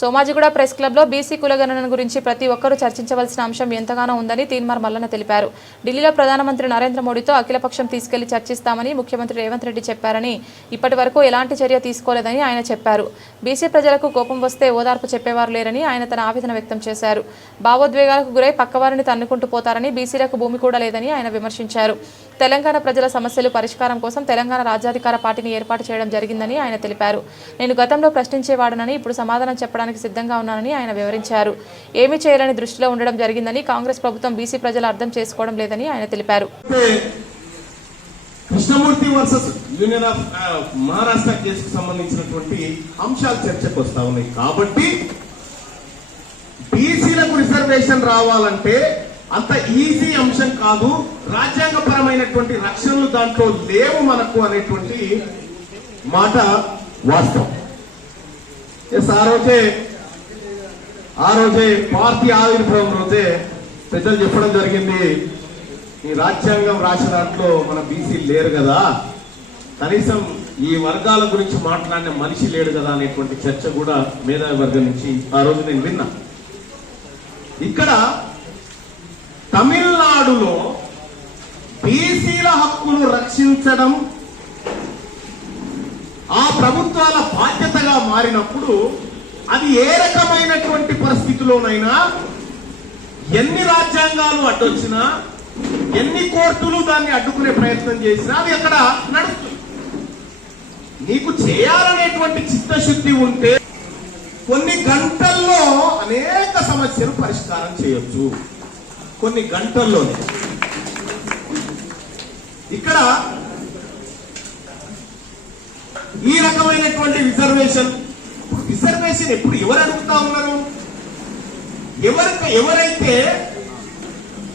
Somajiguda press క్లబ్లో BC కులగణన గురించి ప్రతి ఒక్కరూ చర్చించవలసిన అంశం ఎంతగానో ఉందని తీన్మార్ మల్లన్న తెలిపారు. ఢిల్లీలో ప్రధానమంత్రి నరేంద్ర మోడీతో అఖిలపక్షం తీసుకెళ్ళి చర్చిస్తామని ముఖ్యమంత్రి రేవంత్ రెడ్డి చెప్పారని ఇప్పటి వరకు ఎలాంటి చర్య తీసుకోలేదని ఆయన చెప్పారు. బీసీ ప్రజలకు కోపం వస్తే ఓదార్పు చెప్పేవారు లేరని ఆయన తన ఆవేదన వ్యక్తం చేశారు. భావోద్వేగాలకు గురై పక్కవారిని తన్నుకుంటూ పోతారని బీసీలకు భూమి కూడా లేదని ఆయన విమర్శించారు. తెలంగాణ ప్రజల సమస్యలు పరిష్కారం కోసం తెలంగాణ రాజ్యాధికార పార్టీని ఏర్పాటు చేయడం జరిగిందని ఆయన తెలిపారు. నేను గతంలో ప్రశ్నించేవాడనని ఇప్పుడు సమాధానం చెప్పడం చెప్పడానికి సిద్ధంగా ఉన్నానని ఆయన వివరించారు. ఏమీ చేయాలని దృష్టిలో ఉండడం జరిగిందని కాంగ్రెస్ ప్రభుత్వం బీసీ ప్రజలు అర్థం చేసుకోవడం లేదని ఆయన తెలిపారు. Krishnamurthy versus union of Maharashtra కేసుకు సంబంధించినటువంటి అంశాలు చర్చకు వస్తా ఉన్నాయి. కాబట్టి బీసీలకు రిజర్వేషన్ రావాలంటే అంత ఈజీ అంశం కాదు. రాజ్యాంగపరమైనటువంటి రక్షణలు దాంట్లో లేవు మనకు అనేటువంటి మాట వాస్తవం. ఎస్ ఆ రోజే ఆ రోజే పార్టీ ఆవిర్భావం రోజే పెద్దలు చెప్పడం జరిగింది. ఈ రాజ్యాంగం రాసిన దాంట్లో మన బీసీ లేరు కదా. కనీసం ఈ వర్గాల గురించి మాట్లాడిన మనిషి లేడు కదా అనేటువంటి చర్చ కూడా మేధావి వర్గం నుంచి ఆ రోజు నేను విన్నా. ఇక్కడ తమిళనాడులో బీసీల హక్కులు రక్షించడం ఆ ప్రభుత్వాల బాధ్యతగా మారినప్పుడు అది ఏ రకమైనటువంటి పరిస్థితిలోనైనా ఎన్ని రాజ్యాంగాలు అడ్డొచ్చినా ఎన్ని కోర్టులు దాన్ని అడ్డుకునే ప్రయత్నం చేసినా అది అక్కడ నడుస్తుంది. నీకు చేయాలనేటువంటి చిత్తశుద్ధి ఉంటే కొన్ని గంటల్లో అనేక సమస్యలు పరిష్కారం చేయొచ్చు. కొన్ని గంటల్లోనే. ఇక్కడ ఈ రకమైనటువంటి రిజర్వేషన్ ఇప్పుడు రిజర్వేషన్ ఎప్పుడు ఎవరు అడుగుతా ఉన్నారు? ఎవరికి ఎవరైతే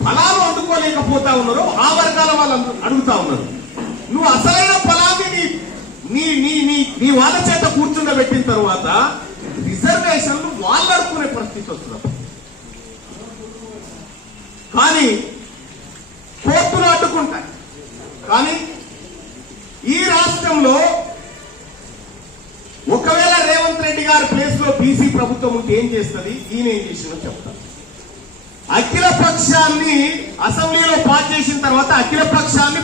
ఫలాలు అందుకోలేకపోతా ఉన్నారో ఆ వర్గాల వాళ్ళు అడుగుతా ఉన్నారు. నువ్వు అసలైన ఫలాన్ని నీ నీ నీ నీ నీ వాళ్ళ చేత కూర్చుండబెట్టిన తర్వాత రిజర్వేషన్లు వాళ్ళు అడుక్కునే పరిస్థితి వస్తుంది. కానీ కోర్టులు అడ్డుకుంటాయి. కానీ ఈ రాష్ట్రంలో ఒకవేళ రేవంత్ రెడ్డి గారి ప్లేస్లో బీసీ ప్రభుత్వం ఉంటే ఏం చేస్తుంది? ఈయన ఏం చేసిందో చెప్తాను అఖిల పక్షాన్ని అసెంబ్లీలో పాస్ చేసిన తర్వాత అఖిల పక్షాన్ని